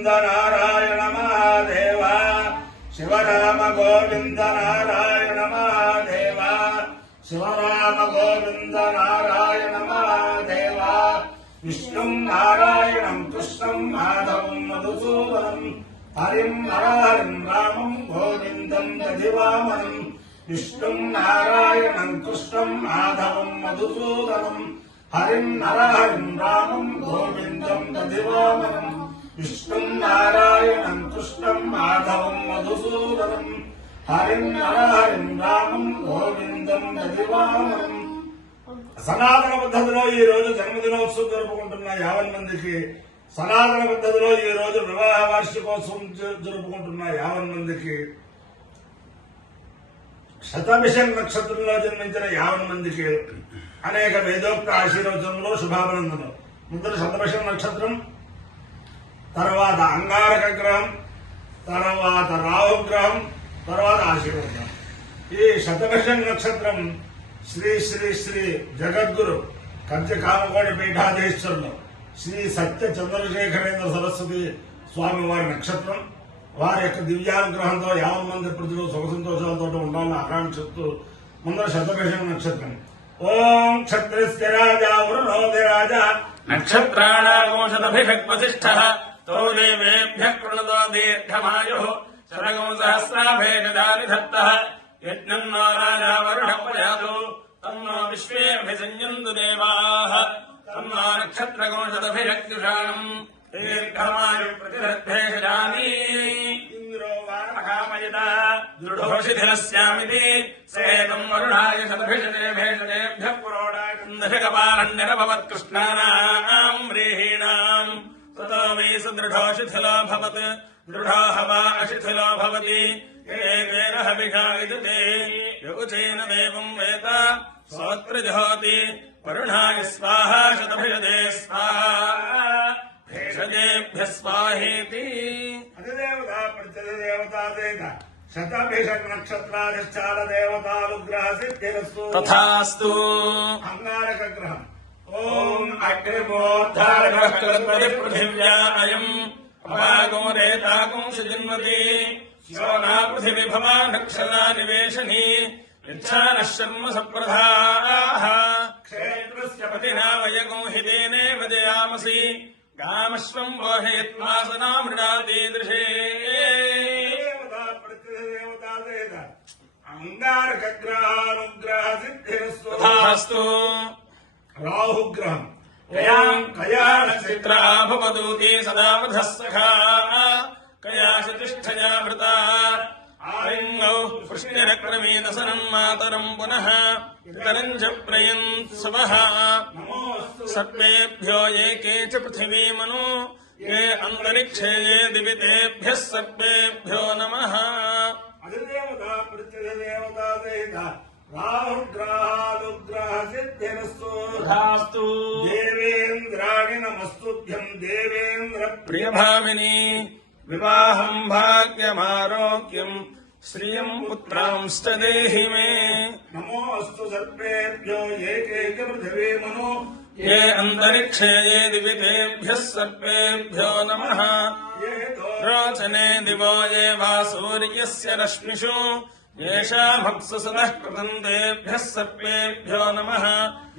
గోవింద నారాయణ మహాదేవ శివరామ గోవింద నారాయణ మహాదేవ శివరామ గోవింద నారాయణ మహాదేవ విష్ణుం నారాయణం కృష్ణం మాధవం మధుసూదనం హరిం నరహరిం రామం గోవిందం దధివామనం విష్ణుం నారాయణం కృష్ణం మాధవం మధుసూదనం హరిం నరహరిం రామం గోవిందం దధివామనం విష్ణుం నారాయణం కృష్ణం మాధవం మధుసూదనం హరిం నరహరిం రామం గోవిందం దధివామనం. సనాతన పద్ధతిలో ఈ రోజు జన్మదినోత్సవం జరుపుకుంటున్న 50 మందికి, సనాతన పద్ధతిలో ఈ రోజు వివాహ వార్షికోత్సవం జరుపుకుంటున్న 50 మందికి, శతభిషం నక్షత్రంలో జన్మించిన 50 మందికి అనేక వేదోక్త ఆశీర్వచనలు, శుభాభినందనలు. ముందు శతభిషం నక్షత్రం, తర్వాత అంగారక గ్రహం, తర్వాత రాహుగ్రహం, తర్వాత ఆశీర్వచనం. ఈ శతభిషం నక్షత్రం శ్రీ శ్రీ శ్రీ జగద్గురు కంచి కామకోటి పీఠాధీశ్వరులు శ్రీ సత్య చంద్రశేఖరేంద్ర సరస్వతి స్వామి వారి నక్షత్రం. వారి యొక్క దివ్యానుగ్రహంతో 50 మంది ప్రజలు సుఖ సంతోషాలతో ఉండాలని ఆకాంక్షిస్తూ ముందర శతభిషం నక్షత్రం. ఓం క్షత్రస్య రాజా వరుణోది రాజా నక్షత్రాణాగోషదభిషక్వసిష్ఠః తో దేవేభ్యః కృణతో దీర్ఘమాయుః శరగం సహస్రాభేషజాని దత్తః యజ్ఞం నో రాజా వరుణః ప్రయాతు తన్నో విశ్వేభిసంయంతు దేవాః తన్నో నక్షత్రగోషదభిషక్తుషాణం దీర్ఘమాయు ప్రతిదద్భేషజాని ఇంద్రో వారమకామయత దృఢోషిధిరస్యామితి సేతం వరుణాయ శతభిషజే భేషజేభ్యః పురోడాకృష్ణానాం వ్రీహీణాం తతో వై సుదృఢోషిథిలో భవత్ దృఢో హవా అశిథిలో భవతి ఏకేన హవిషా విదుతే యోచేన దేవం వేద స్తోత్ర జహోతి వరుణాయ స్వాహా శతభిషజే స్వాహా భేషజేభ్యః స్వాహేతి. అధిదేవత ప్రత్యధిదేవతాదేన శతభిషం నక్షత్రాధిష్టాన దేవతానుగ్రహ సిద్ధిరస్తు. తథాస్తు. అంగారక గ్రహం. ఓం అగ్నిమోర్ధారగః పృథివ్యా అయం అపాగో రేతాగం సుజిన్వతి శోనా పృథివీ భవానక్షరా నివేశని యచ్ఛానః శర్మ సప్రధాః క్షేత్రస్య పతినా వయగో హితేనే వదయామసి కామశ్వం వోహయత్మాసనా మృడాదీదృశే. ప్రత్యధిదేవతాదేన అంగారక గ్రహానుగ్రహ సిద్ధిరస్తు. తథాస్తు. రాహుగ్రహం. కయా నక్షత్రా భవదూతి సదా వధః సఖా కయా శతిష్ఠయా భృతా ఆలింగౌ పుష్టిరక్రమేదసనం మాతరం పునః ఇతరం చ ప్రయంత్సవః సర్వేభ్యో ఏకే చ పృథివీమను ఏ అంతరిక్షే ఏ దివి తేభ్యః సర్వేభ్యో నమః. అధిదేవత ప్రత్యధిదేవతాదేన రాహుగ్రహానుగ్రహ సిద్ధిరస్తు. తథాస్తు. దేవేంద్రాణి నమస్తుభ్యం దేవేంద్ర ప్రియభామిని వివాహం భాగ్యమారోగ్యం శ్రియం పుత్రాంశ్చ దేహి మే. నమోస్తు సర్వేభ్యో ఏకైక పృథివీమను ఏ అంతరిక్షే ఏ దివి తేభ్యః సర్వేభ్యో నమః. రోచనే దివో ఏ వా సూర్యస్య రశ్మిషు येषामप्सु सदः कृतम् तेभ्यः सर्वेभ्यो नमः.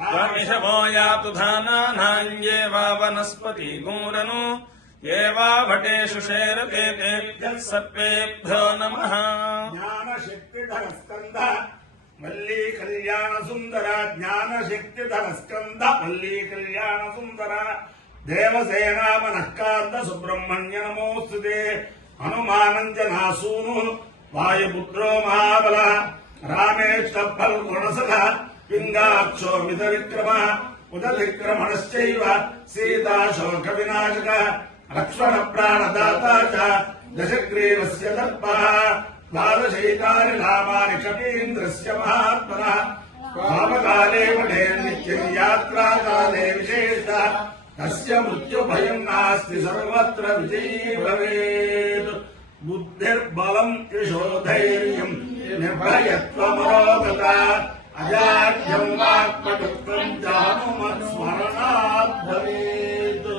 वामिषवो यातु धानानाञ्ये वा वनस्पति गूरनु ये वा भटेषु शेरते तेभ्यः सर्वेभ्यो नमः. ज्ञानशक्तिधरस्कन्ध वल्ली कल्याण सुन्दर ज्ञानशक्तिधरस्कन्ध वल्ली कल्याण सुन्दर देवसेना मनःकान्त सुब्रह्मण्य नमोऽस्तुते. हनुमानञ्जनासूनु वायुपुत्रो महाबल रामेष्टफल्गुणसख पिङ्गाक्षो मितविक्रमः उदविक्रमणश्चैव सीताशोकविनाशकः लक्ष्मणप्राणदाता च दशग्रीवस्य दर्पः द्वादशैतानि नामानि कपीन्द्रस्य महात्मनः. पापकाले वने नित्यम् यात्राकाले विशेषः तस्य मृत्युभयम् नास्ति सर्वत्र विजयी भवेत्. बुद्धिर्बलम् यशोधैर्यम् निर्भयत्वमरोगता अजाड्यम् वाक्पटुत्वम् जानुमत्स्मरणात् भवेत्.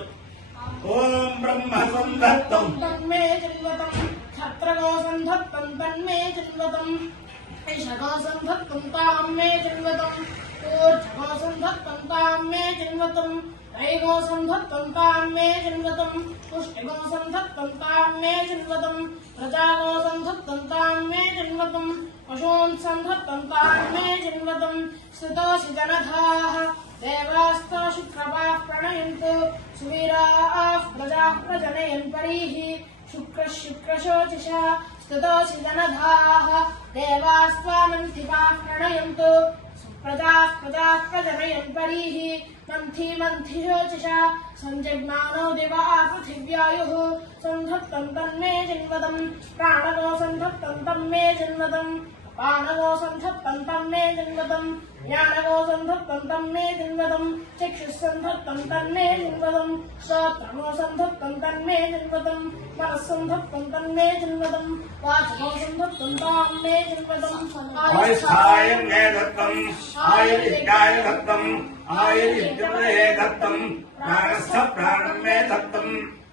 ఓం బ్రహ్మ సంధత్తం తన్మే చిన్వతం క్షత్రగో సంధత్తం తన్మే చిన్వతం ఐషగో సంధత్తం తాం మే చిన్వతం ఊర్ధ్వగో సంధత్తం తాం మే చిన్వతం రైగో సంధత్తం తాం మే చిన్వతం పుష్టిగో సంధత్తం తాం మే చిన్వతం ప్రజాగో సంధత్తం తాం మే చిన్వతం పశూన్ సంధత్తం తాం మే చిన్వతం స్థితోసి జనధాః దేవాస్తో శుక్రవాః ప్రణయంతు సువీరాః ప్రజాః ప్రజనయన్ పరీః శుక్రశోచిషా స్థితోసి జనధాః దేవాస్త్వామంతిపాః ప్రణయంతు ప్రజాః ప్రజనయన్ పరీః మంథి శోచిషా సంజగ్మానో దివా పృథివ్యాయుః సంధత్తం తన్మే చిన్వతం ప్రాణగో సంధత్తం తన్మే చిన్వతం పానగో సంధత్తం తన్మే చిన్వతం జ్ఞానగో సంధత్తం తన్మే చిన్వతం చక్షుస్సంధత్తం తన్మే చిన్వతం శ్రోత్రగో సంధత్తం తన్మే చిన్వతం మనస్సంధత్తం తన్మే చిన్వతం వాచగో సంధత్తం తన్మే చిన్వతం ఆయుష్ఠాయం మే దత్తం ఆయుర్విద్యాయ దత్తం ఆయుర్విద్యమదే దత్తం ప్రాణస్థ ప్రాణం మే దత్తం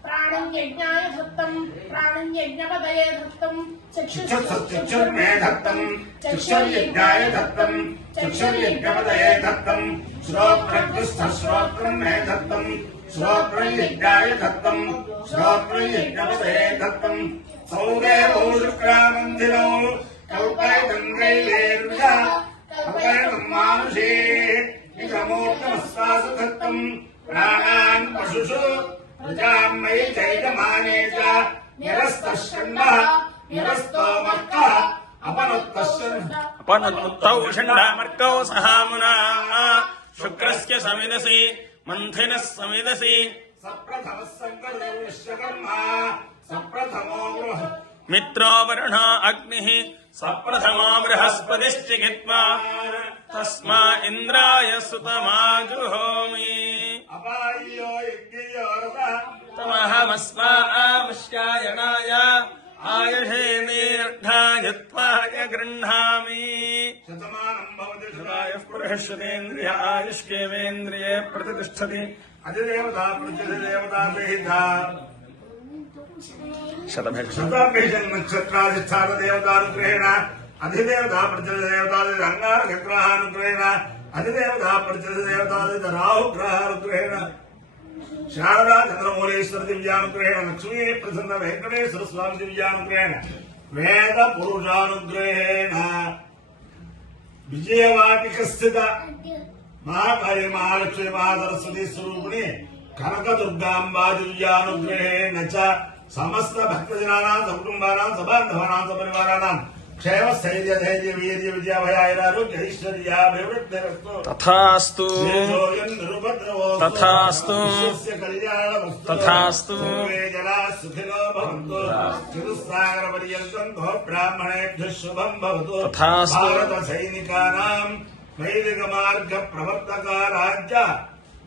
ప్రాణం యజ్ఞాయ దత్తం ప్రాణం యజ్ఞపదయే దత్తం చక్షుర్మే దత్తం చక్షుర్యజ్ఞాయ దత్తం చక్షుర్యజ్ఞపదయే దత్తం శ్రోత్రం మే దత్తం శ్రోత్రయజ్ఞాయ దత్తం శ్రోత్రయజ్ఞపదయే దత్తం సౌదేవో శుక్రామందిరో కల్పైతం కైలేర్య కల్పైతం మానుషే నిజమూర్తమస్వాసు దత్తం ప్రాణాన్ పశుషు ప్రజామై చైతమానే చ నిరస్తశ్చండః నిరస్తో మక్కః अपनुत्तौ षण्डामर्कौ सहामुना शुक्रस्य समिदसि मन्थिनः समिदसि सप्रथमः संकरो विश्वकर्मा सप्रथमो मित्रो वरुणो अग्निः सप्रथमो बृहस्पतिश्चिकित्वा तस्मा इन्द्राय सुतमाजुहोमि अपाय्यो यज्ञयो तमहमस्मा आमुष्यायणाय आयुषे दीर्घायुत्वाय गृह्णामि शतमानं भवति आयुः पुरुषेन्द्रिय आयुष्केवेन्द्रिये प्रतिष्ठति अधिदेवता प्रतिदेवता विहिता शतभिः शताभिषन् नक्षत्राधिष्ठान देवतानुग्रहेण अधिदेवता प्रतिदेवतादिरङ्गारग्रहानुग्रहेण अधिदेवता प्रतिदेवतादित राहुग्रहानुग्रहेण शारदा चंद्रमौलेश्वर दिव्यानुग्रहेण लक्ष्मी प्रसन्न वेंकटेश्वर स्वामी दिव्यानुग्रहेण वेद पुरुषानुग्रहेण विजयवाटिक स्थित महाकाली महालक्ष्मी महासरस्वती स्वरूपिणी कनक दुर्गांबा दिव्यानुग्रहेण च समस्त भक्तजनानां सकुटुंबानां सबान्धवानां सपरिवाराणां क्षेम स्थैर्य धैर्य वीर्य विजय भयारोग्य ऐश्वर्याभिवृद्धिरस्तु तथास्तु तथास्तु तथास्तु सर्वे जनाः सुखिनो भवन्तु चतुस्सागरपर्यन्तं ब्राह्मणेभ्यः शुभं भवतु तथास्तु भारतसैनिकानां वैदिकमार्गप्रवर्तकाराज्य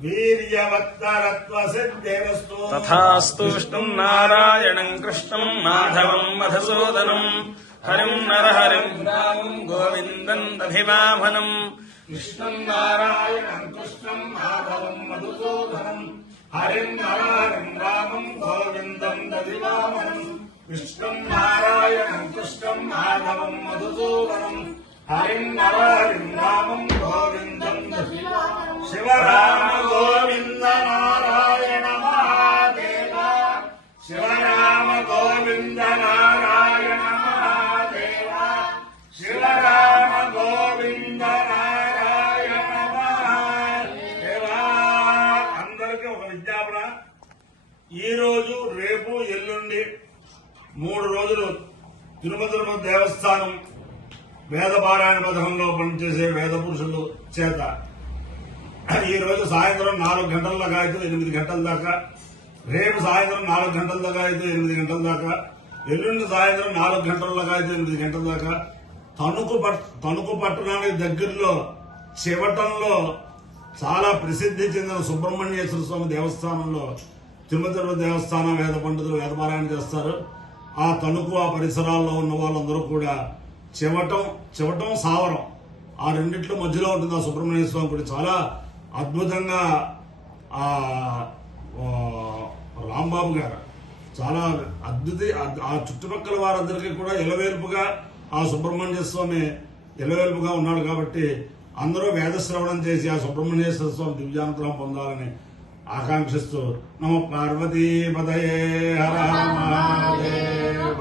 वीर्यवत्तरत्वसिद्धिरस्तु तथास्तु विष्णुं नारायणं कृष्णं माधवं मधुसूदनं हरिं नरहरिं रामं गोविन्दं दधिवामनं कृष्णं नारायणं कृष्णं माधवं मधुसूदनं हरिं नरहरिं रामं गोविन्दं दधिवामनं कृष्णं नारायणं कृष्णं माधवं मधुसूदनं हरिं नरहरिं रामं गोविन्दं दधिवामनं शिवराम गोविन्द नारायण महादेव शिवराम गोविन्द नारायण महादेव शिवराम गोविन्द नारायण महादेव అందరికీ ఒక విజ్ఞాపన ఈ రోజు రేపు ఎల్లుండి 3 రోజులు తిరుమల దేవస్థానం వేదపారాయణ పథకంలో పనిచేసే వేద పురుషులు చేత ఈ రోజు సాయంత్రం 4 గంటల దాకా అయితే 8 గంటల దాకా, రేపు సాయంత్రం 4 గంటల దాకా అయితే 8 గంటల దాకా, ఎల్లుండి సాయంత్రం 4 గంటల దాకా అయితే 8 గంటల దాకా తణుకు పట్టణానికి దగ్గరలో చివటంలో చాలా ప్రసిద్ధి చెందిన సుబ్రహ్మణ్యేశ్వర స్వామి దేవస్థానంలో తిరుమల దేవస్థానం వేద పండితులు వేదపారాయణ చేస్తారు. ఆ తణుకు ఆ పరిసరాల్లో ఉన్న వాళ్ళందరూ కూడా చివటం సావరం ఆ రెండిట్లో మధ్యలో ఉంటుంది ఆ సుబ్రహ్మణ్య స్వామి గుడి. చాలా అద్భుతంగా ఆ రాంబాబు గారు చాలా ఆ చుట్టుపక్కల వారందరికీ కూడా ఎలవేల్పుగా ఆ సుబ్రహ్మణ్య స్వామి ఎలవేల్పుగా ఉన్నాడు కాబట్టి అందరూ వేదశ్రవణం చేసి ఆ సుబ్రహ్మణ్యేశ్వర స్వామి దివ్యానుగ్రహం పొందాలని ఆకాంక్షిస్తూ నమో పార్వతీపదయే హర హర మహాదేవ్.